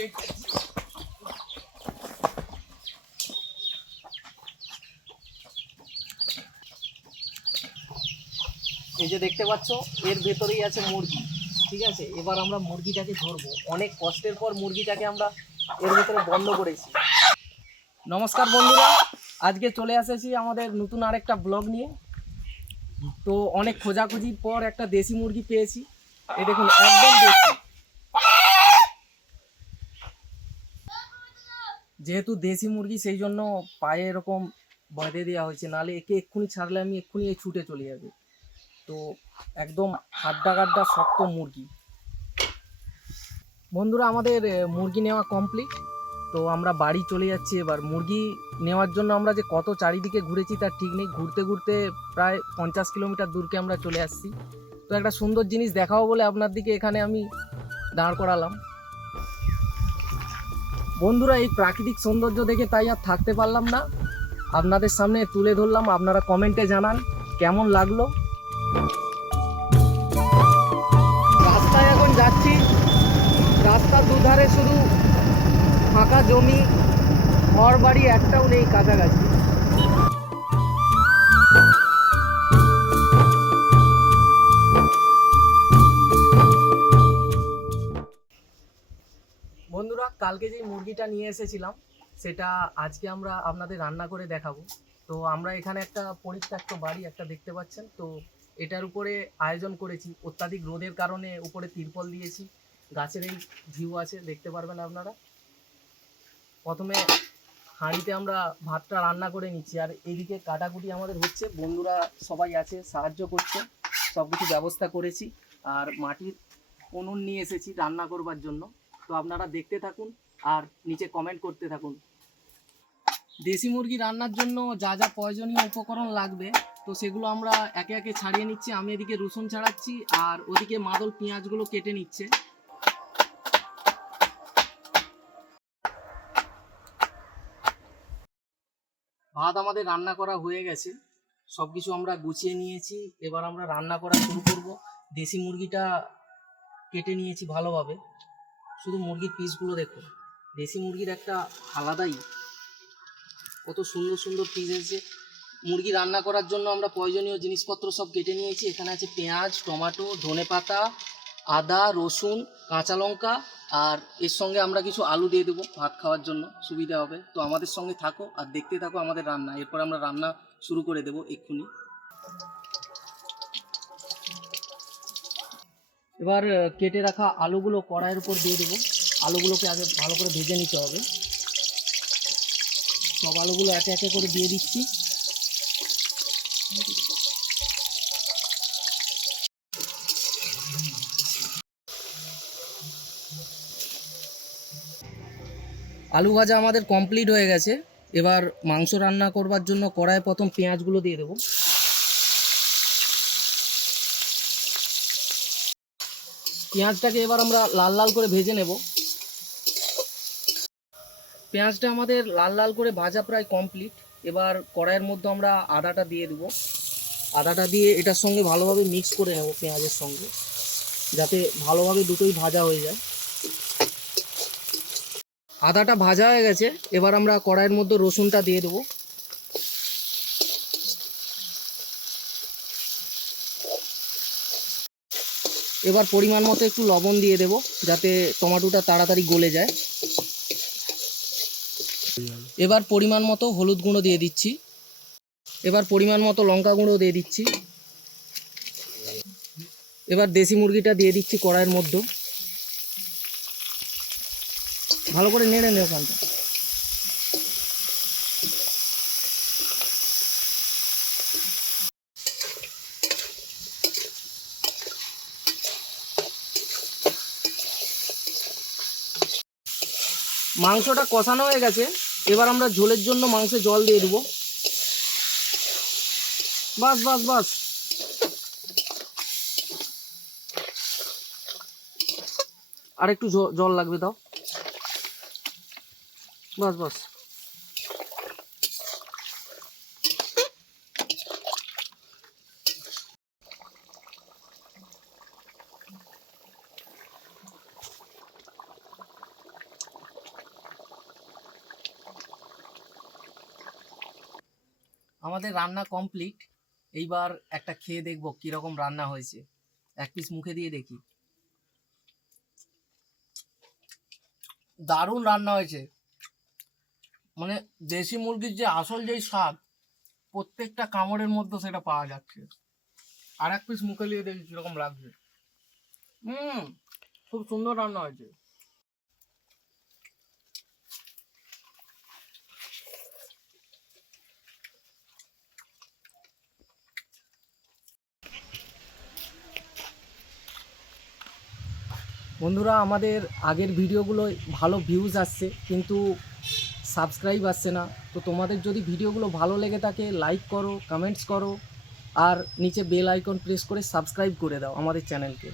এই যে দেখতে পাচ্ছ এর ভেতরেই আছে মুরগি, ঠিক আছে। এবার আমরা মুরগিটাকে ধরবো, অনেক কষ্টের পর মুরগিটাকে আমরা এর ভেতরে বন্ধ করেছি। নমস্কার বন্ধুরা, আজকে চলে এসেছি আমাদের নতুন আরেকটা ব্লগ নিয়ে। তো অনেক খোঁজাখুঁজির পর একটা দেশি মুরগি পেয়েছি। এই দেখুন, একদম দেশি। যেহেতু দেশি মুরগি সেই জন্য পায়ে এরকম বাঁধে দেওয়া হয়েছে, নাহলে একে এক্ষুনি ছাড়লে আমি এক্ষুনি ছুটে চলে যাবে। তো একদম হাড্ডা গাড্ডা শক্ত মুরগি। বন্ধুরা, আমাদের মুরগি নেওয়া কমপ্লিট। তো আমরা বাড়ি চলে যাচ্ছি। এবার মুরগি নেওয়ার জন্য আমরা যে কত চারিদিকে ঘুরেছি তার ঠিক নেই। ঘুরতে ঘুরতে প্রায় 50 কিলোমিটার দূরকে আমরা চলে আসছি। তো একটা সুন্দর জিনিস দেখাবো বলে আপনার দিকে এখানে আমি দাঁড় করালাম। বন্ধুরা, এই প্রাকৃতিক সৌন্দর্য দেখে তাই আর থাকতে পারলাম না, আপনাদের সামনে তুলে ধরলাম। আপনারা কমেন্টে জানান কেমন লাগলো। রাস্তায় এখন যাচ্ছি, রাস্তার দুধারে শুধু ফাঁকা জমি, ঘর বাড়ি একটাও নেই কাছাকাছি। বন্ধুরা, কালকে যে মুরগিটা নিয়ে এসেছিলাম সেটা আজকে আমরা আপনাদের রান্না করে দেখাবো। তো আমরা এখানে একটা পরিত্যক্ত বাড়ি একটা দেখতে পাচ্ছেন, তো এটার উপরে আয়োজন করেছি। অত্যাধিক রোদের কারণে উপরে তিরপল দিয়েছি, গাছের এই ভিউ আছে, দেখতে পারবেন আপনারা। প্রথমে হাঁড়িতে আমরা ভাতটা রান্না করে নিচ্ছি, আর এদিকে কাটাকুটি আমাদের হচ্ছে। বন্ধুরা সবাই আছে, সাহায্য করছে, সব কিছু ব্যবস্থা করেছি। আর মাটির উনুন নিয়ে এসেছি রান্না করবার জন্য। তো আপনারা দেখতে থাকুন আর নিচে কমেন্ট করতে থাকুন। দেশি মুরগি রান্নার জন্য যা যা প্রয়োজনীয় উপকরণ লাগবে, তো সেগুলো আমরা একে একে ছাড়িয়ে নিচ্ছি। আমি এদিকে রসুন ছাড়াচ্ছি, আর ওদিকে মাদল পেঁয়াজগুলো কেটে নিচ্ছে। ভাত আমাদের রান্না করা হয়ে গেছে, সব কিছু আমরা গুছিয়ে নিয়েছি। এবার আমরা রান্না করা শুরু করব। দেশি মুরগিটা কেটে নিয়েছি ভালোভাবে, শুধু মুরগির পিসগুলো দেখুন। দেশি মুরগির একটা আলাদাই, কত সুন্দর সুন্দর পিস এসেছে। মুরগি রান্না করার জন্য আমরা প্রয়োজনীয় জিনিসপত্র সব কেটে নিয়েছি। এখানে আছে পেঁয়াজ, টমেটো, ধনেপাতা, আদা, রসুন, কাঁচা লঙ্কা, আর এর সঙ্গে আমরা কিছু আলু দিয়ে দেবো, ভাত খাওয়ার জন্য সুবিধা হবে। তো আমাদের সঙ্গে থাকো আর দেখতে থাকো আমাদের রান্না। এরপর আমরা রান্না শুরু করে দেবো এক্ষুনি। এবার কেটে রাখা আলুগুলো কড়াইয়ের উপর দিয়ে দেবো। আলুগুলোকে আগে ভালো করে ভেজে নিতে হবে। সব আলুগুলো একে একে করে দিয়ে দিচ্ছি। আলু ভাজা আমাদের কমপ্লিট হয়ে গেছে। এবার মাংস রান্না করবার জন্য কড়াইয়ে প্রথম পেঁয়াজগুলো দিয়ে দেবো। পেঁয়াজটাকে এবার আমরা লাল লাল করে ভেজে নেব। পেঁয়াজটা আমাদের লাল লাল করে ভাজা প্রায় কমপ্লিট। এবার কড়াইয়ের মধ্যে আমরা আদাটা দিয়ে দেবো। আদাটা দিয়ে এটার সঙ্গে ভালোভাবে মিক্স করে নেব পেঁয়াজের সঙ্গে, যাতে ভালোভাবে দুটোই ভাজা হয়ে যায়। আদাটা ভাজা হয়ে গেছে, এবার আমরা কড়াইয়ের মধ্যে রসুনটা দিয়ে দেবো। এবার পরিমাণ মতো একটু লবণ দিয়ে দেবো, যাতে টমেটোটা তাড়াতাড়ি গলে যায়। এবার পরিমাণ মতো হলুদ গুঁড়ো দিয়ে দিচ্ছি। এবার পরিমাণ মতো লঙ্কা গুঁড়ো দিয়ে দিচ্ছি। এবার দেশি মুরগিটা দিয়ে দিচ্ছি কড়াইয়ের মধ্যে। ভালো করে নেড়ে নেব ওখানটা। মাংসটা কষানো হয়ে গেছে, এবার আমরা ঝোলের জন্য মাংসে জল দিয়ে দেবো। বাস বাস বাস, আর একটু জল লাগবে, দাও। বাস বাস। আমাদের রান্না কমপ্লিট। এইবার একটা খেয়ে দেখবো কিরকম রান্না হয়েছে। এক পিস মুখে দিয়ে দেখি। দারুণ রান্না হয়েছে। মানে দেশি মুরগির যে আসল যেই স্বাদ, প্রত্যেকটা কামড়ের মধ্যে সেটা পাওয়া যাচ্ছে। আর এক পিস মুখে দিয়ে দেখি কিরকম লাগছে। খুব সুন্দর রান্না হয়েছে। বন্ধুরা, আমাদের আগের ভিডিওগুলো ভালো ভিউজ আসছে, কিন্তু সাবস্ক্রাইব আসছে না। তো তোমাদের যদি ভিডিওগুলো ভালো লেগে থাকে, লাইক করো, কমেন্টস করো, আর নিচে বেল আইকন প্রেস করে সাবস্ক্রাইব করে দাও আমাদের চ্যানেলকে।